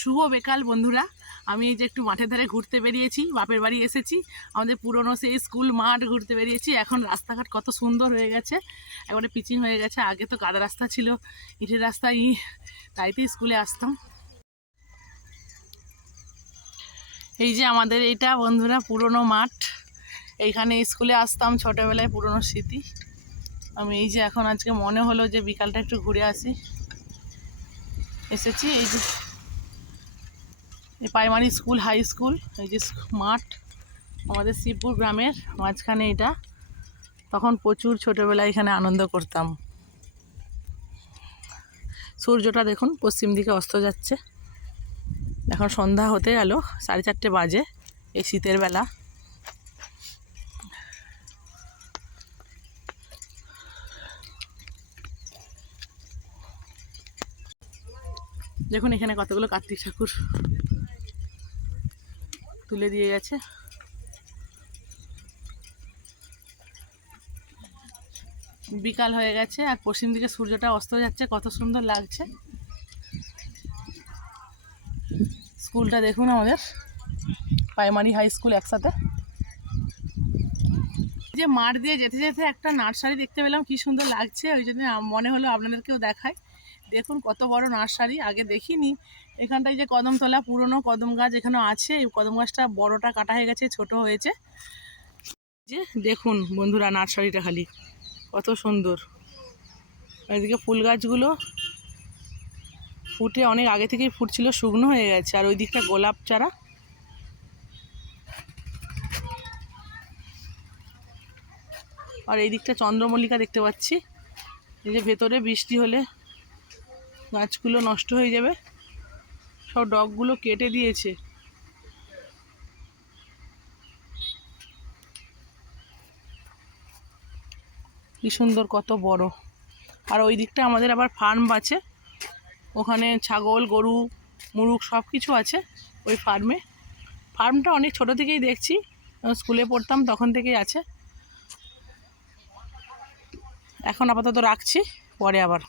শুভ বিকাল বন্ধুরা। আমি এই যে একটু মাঠের ধারে ঘুরতে বেরিয়েছি, বাপের বাড়ি এসেছি। আমাদের পুরনো সেই স্কুল মাঠ ঘুরতে বেরিয়েছি। এখন রাস্তাঘাট কত সুন্দর হয়ে গেছে, একবারে পিচিং হয়ে গেছে। আগে তো কাদা রাস্তা ছিল, ইটের রাস্তা, তাইতেই স্কুলে আসতাম। এই যে আমাদের এইটা বন্ধুরা পুরনো মাঠ, এইখানে স্কুলে আসতাম ছোটোবেলায়, পুরনো স্মৃতি। আমি এই যে এখন আজকে মনে হলো যে বিকালটা একটু ঘুরে আসি, এসেছি। এই যে এই প্রাইমারি স্কুল, হাই স্কুল, এই যে মাঠ আমাদের শিবপুর গ্রামের মাঝখানে এটা। তখন প্রচুর ছোটোবেলায় এখানে আনন্দ করতাম। সূর্যটা দেখুন পশ্চিম দিকে অস্ত যাচ্ছে। এখন সন্ধ্যা হতে গেল, 4:30 বাজে এই শীতের বেলা। দেখুন এখানে কতগুলো কার্তিক ঠাকুর তুলে দিয়ে গেছে। বিকাল হয়ে গেছে আর পশ্চিম দিকে সূর্যটা অস্ত যাচ্ছে, কত সুন্দর লাগছে। স্কুলটা দেখুন আমাদের প্রাইমারি হাই স্কুল একসাথে। যে মাঠ দিয়ে যেতে যেতে একটা নার্সারি দেখতে পেলাম, কি সুন্দর লাগছে, ওই জন্য মনে হলো আপনাদেরকেও দেখায়। দেখুন কত বড় নার্সারি, আগে দেখিনি। এখানটায় যে কদমতলা, পুরনো কদম গাছ এখানে আছে। এই কদম গাছটা বড়টা কাটা হয়ে গেছে, ছোট হয়েছে। যে দেখুন বন্ধুরা নার্সারিটা খালি কত সুন্দর। এদিকে ফুল গাছগুলো ফুটে অনেক আগে থেকেই ফুটছিল, শুকনো হয়ে গেছে। আর ওই দিকটা গোলাপ চারা। আর এই দিকটা চন্দ্রমল্লিকা দেখতে পাচ্ছি। এই যে ভেতরে বৃষ্টি হলে গাছগুলো নষ্ট হয়ে যাবে, সব ডগগুলো কেটে দিয়েছে। কি সুন্দর, কত বড়। আর ওই দিকটা আমাদের আবার ফার্ম আছে, ওখানে ছাগল, গরু, মুরগ সব কিছু আছে ওই ফার্মে। ফার্মটা অনেক ছোট থেকেই দেখছি, স্কুলে পড়তাম তখন থেকেই আছে। এখন আপাতত রাখছি, পরে আবার